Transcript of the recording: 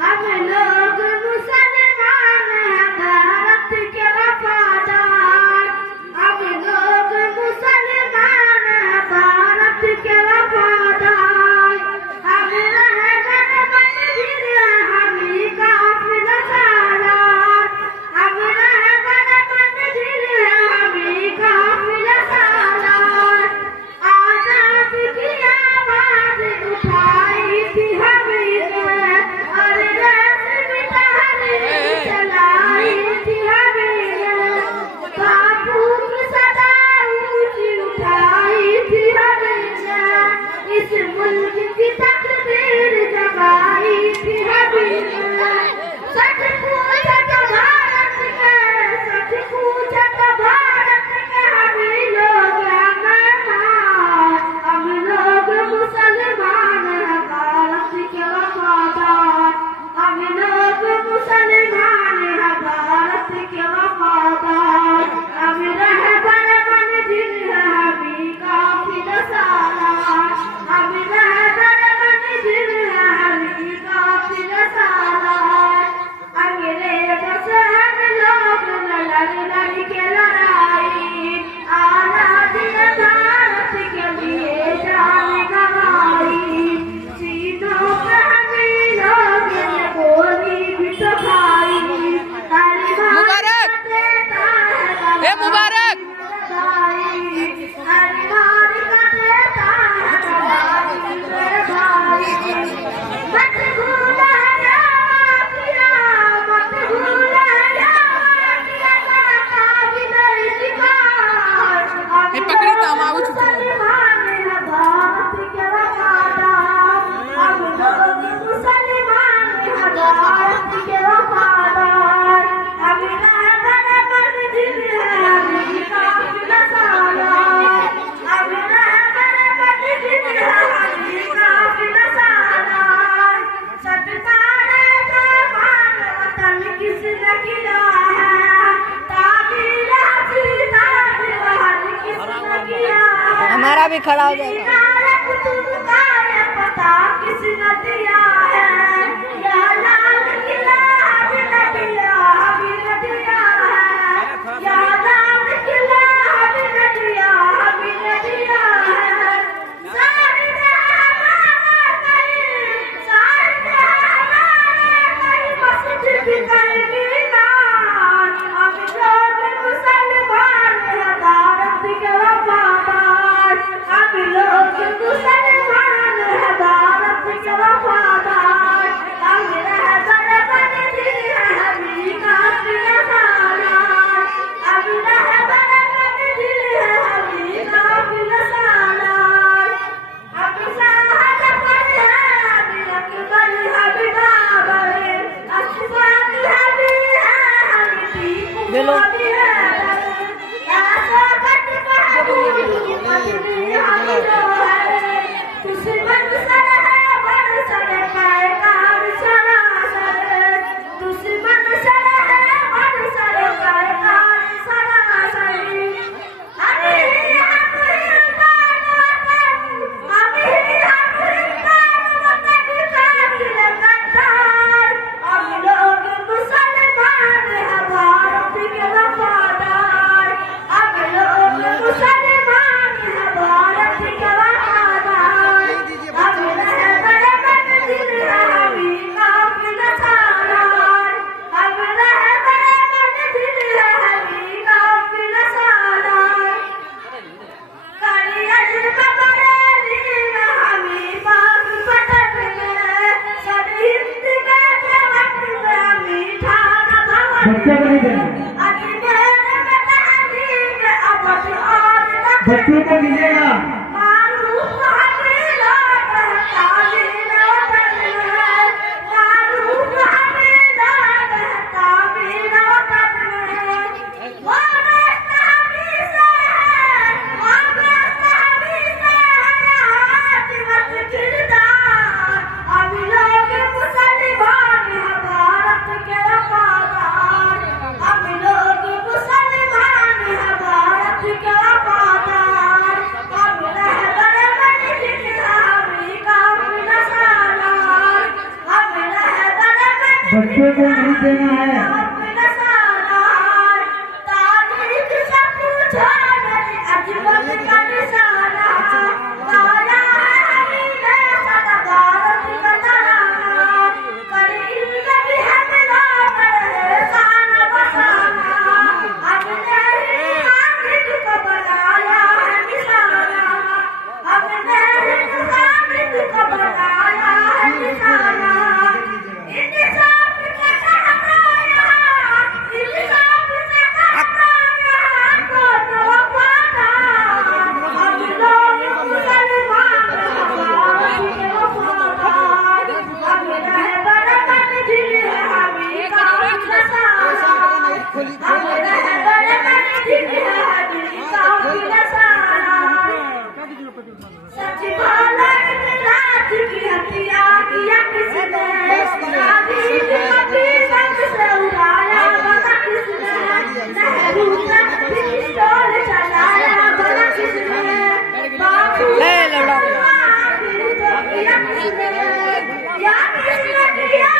हम लोग मुसलमान हैं भारत के वफादार। हम लोग मुसलमान हैं भारत के वफादार। हम रहबर मंदिर हम ही काफिला सालार। हम रहबर मंदिर हम ही काफिला सालार। आजाद की आवाज उठाई थी हमने और देश की तहरीर चलाई थी हमने। बापू की सदा ऊंची उठाई थी हमने। इस मुल्क की तकदीर जगाई थी हमने। सच पूछा तो भारत के, सच पूछा तो भारत के हम लोग हैं मेहमान। हम लोग मुसलमान हैं भारत के वफादार। हम लोग मुसलमान हैं भारत के वफादार। हम रहबर मंजिल हैं हम ही काफिला सालार। हम रहबर मंजिल हैं हम ही काफिला सालार। अंग्रेजों से हम लोग लड़ लड़ के लड़ाई, आजादी भारत के लिए जान गंवाई। सीनों पे हम लोग ने गोली भी तो खाई। मुबारक! ए मुबारक! अरमान का देता है गवाही मेरे भाई। मत भूला किया, मत भूला किया का भी नहीं दिखार। ए पकड़ी तो हम आगू छुप मुसलमान हैं भारत के वफादार। हम लोग मुसलमान हैं भारत के वफादार। हम रहबर मंजिल हैं हम ही काफिला सालार। हम रहबर मंजिल हैं हम ही काफिला सालार। सत्तारे जवान वतन किसने किया है, ताबीर हसीना जवान किसने किया है। हमारा भी खड़ा हो जाएगा। मीनार कुतुब का ये पता किसने दिया है। या लाल किला हमने दिया, हमने दिया है। या लाल किला हमने दिया, हमने दिया है। सारे हमारा कहीं, सारे हमारा कहीं मस्जिद भी कहीं ना। हम लोग मुसलमान हैं भारत के वफादार। हम लोग मुसलमान हैं भारत के वफादार। हम रहबर मंजिल हैं हम ही काफिला सालार। हम रहबर मंजिल हैं हम ही काफिला सालार। हम साहब पर है दिल अकबर हम बाबर। अशफाक हमी है हम टीपू बेलो। भी है। ऐसा कट बहादुर मदनी हम जो है। दुश्मन सर है बड़ सर कारगर सरासर। दुश्मन सर है बड़ सर कारगर सरासर। हम ही हिंदुस्तान वतन, हम ही हिंदुस्तान वतन काफिला गद्दार। हम लोग मुसलमान हैं भारत के वफादार। हम लोग मुसलमान हैं भारत के वफादार। हम रहबर मंजिल हैं हम ही काफिला सालार। हम रहबर मंजिल हैं हम ही काफिला सालार। कालियज बरेली में हम ही बाग पटक में। सब हिंद के जवान में हम ही ठाना भवन। अजमेर में तहरीक अवध और बच्चों को मिलेगा। मारूफ हमें लोग हैं तामीर वतन में। मारूफ हमें लोग हैं तामीर वतन में। वो रास्ता हमी से है, वो रास्ता हमी से है हाथिमत किरदार। हम लोग मुसलमान हैं भारत के वफादार। हम लोग मुसलमान हैं भारत के वफादार। बच्चे को नहीं देना है। अपना सारा तारीख सब पूछा मेरी अजमत का निशाना तारा है हमीने सदा भारत का तराना करीम नबी है मिला करे साना बसाना हमने ही हामिद को बनाया है निशाना हमने ही हामिद को बनाया है निशाना इंतजाम का कहराया इंतजाम का कहराया कौन वफाना हम लोग मुसलमान हमारे वफादार हम रहे बरकत दिल है हमी का नसारा हम रहे बरकत दिल है हमी का नसारा सच भाला रात की हत्या किया किसने शादी की मती संग से उड़ाया बता किसने नेहरू तक पिस्तौल चलाया बता किसने बापू ले लो किया किसने या किसने किया